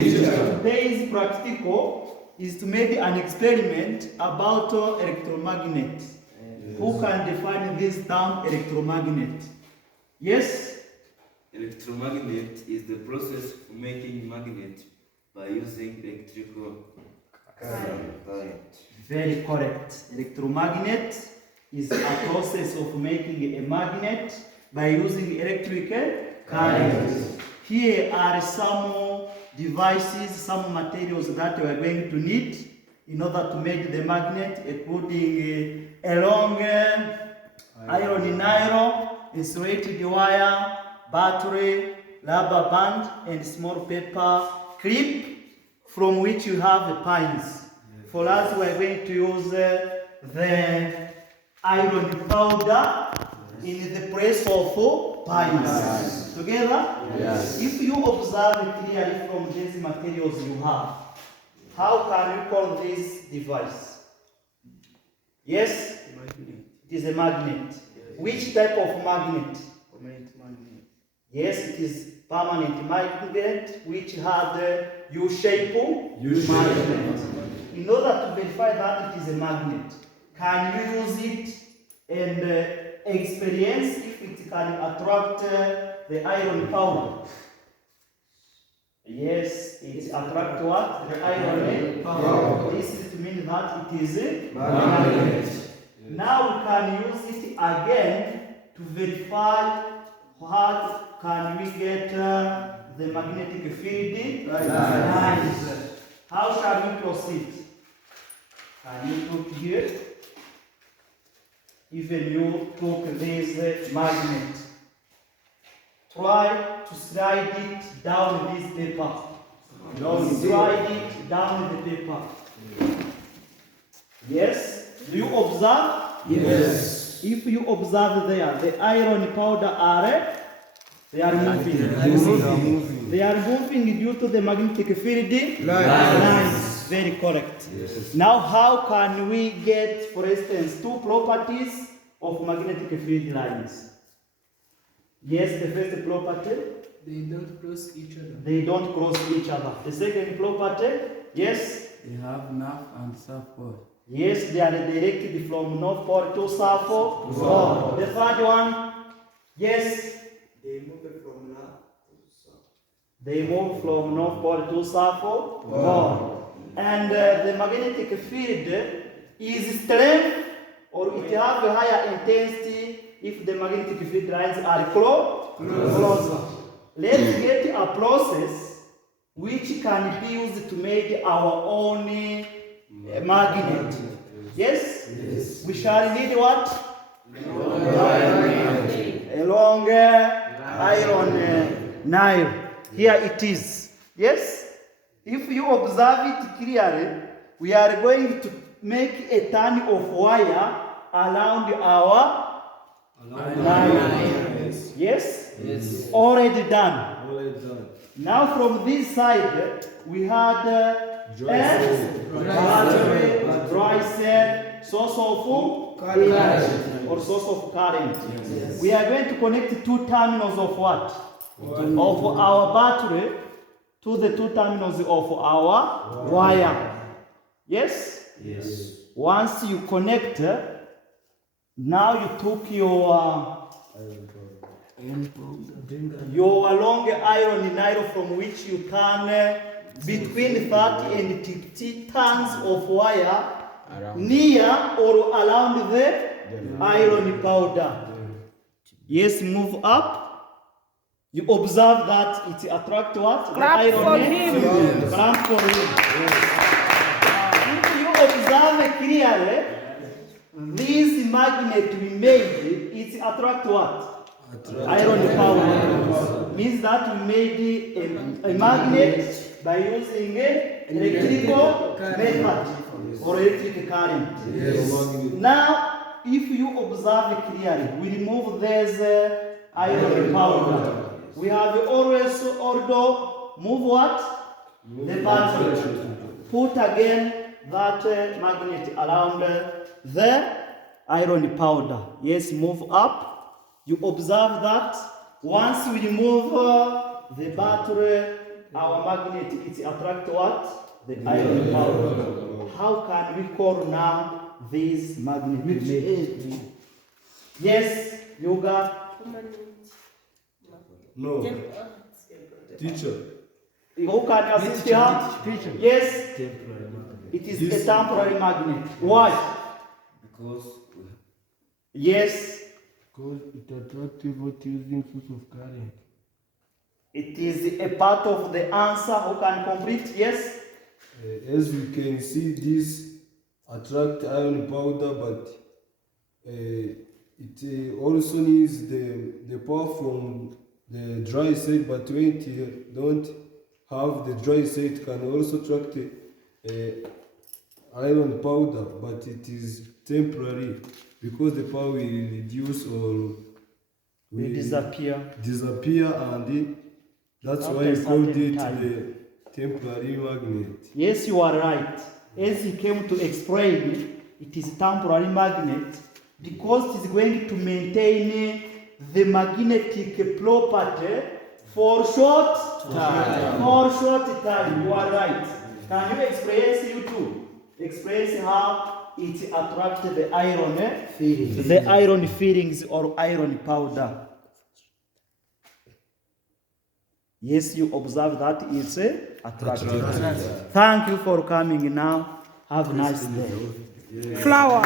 Today's practical is to make an experiment about electromagnet. Who can define this term electromagnet? Yes? Electromagnet is the process of making magnet by using electrical current. Very correct. Electromagnet is a process of making a magnet by using electric current. Here are some devices, some materials that we are going to need in order to make the magnet, including a long iron nylon, insulated wire, battery, rubber band, and small paper clip from which you have pins. For us, we are going to use the iron powder in the place of pins. Together? Yes. If you observe clearly from these materials you have, how can you call this device? Yes? It is a magnet. Yes. Which type of magnet? Permanent magnet. Yes, it is permanent magnet which has a U-shape magnet. In order to verify that it is a magnet, can you use it and experience if it can attract the iron powder? Yes, it attracts what? The iron powder. This is to mean that it is a magnet. Now we can use it again to verify how can we get the magnetic field lines. How shall we proceed? Can you look here? Even you took this magnet, try to slide it down this paper. Slide it down the paper. Yes? Do you observe? Yes. If you observe there, the iron powder they are moving. They are moving due to the magnetic field lines. Very correct. Yes. Now, how can we get, for instance, two properties of magnetic field lines? Yes, the first property. They don't cross each other. They don't cross each other. The second property. Yes. They have north and south pole. Yes, they are directed from north pole to south pole. The third one. Yes. They move from north to south. They move from north pole to south pole. And the magnetic field is strength, or it have a higher intensity if the magnetic field lines are closer. Let's get a process which can be used to make our own magnet. Yes? Yes. We shall need what? A long iron nail. Here it is. Yes? If you observe it clearly, we are going to make a turn of wire around our nail. Yes? Yes. Already done. Now from this side, we had battery, dry cell, source of energy or source of current. Yes. We are going to connect two terminals of what? Of our battery to the two terminals of our wire. Yes? Yes. Once you connect, now you took your long iron nylon from which you can between 30 and 50 tons of wire near or around the iron powder. Yes, move up. You observe that it attracts what? Clap the for iron him. Yes. Clap for him. If you observe clearly, this magnet we made, it attracts what? Iron powder. Means that we made a magnet by using electrical method or electric current. Yes. Now, if you observe clearly, we remove this iron powder. We have always order move what? The battery. Put again that magnet around the iron powder. Yes, move up. You observe that once we remove the battery our magnet, it attract what? The iron powder. How can we call now this magnet? Yes, yoga. No. Teacher. Who can assist her? Yes, it is a temporary magnet. Why? Because Yes, Because it attractive what using source of current. it is a part of the answer. Who can complete? Yes. As we can see, this attract iron powder, but it also needs the power from the dry side. But when it don't have the dry side, it can also attract iron powder, but it is temporary because the power will reduce or We disappear. and that's After why we called certain it time. the temporary magnet. Yes, you are right. As he came to explain, it is temporary magnet because it is going to maintain the magnetic property for short time. For short time, you are right. Can you express you too? Express how it attracts the iron, the iron fillings or iron powder. Yes, you observe that it's attractive. Thank you for coming now. Have a nice day. Flower.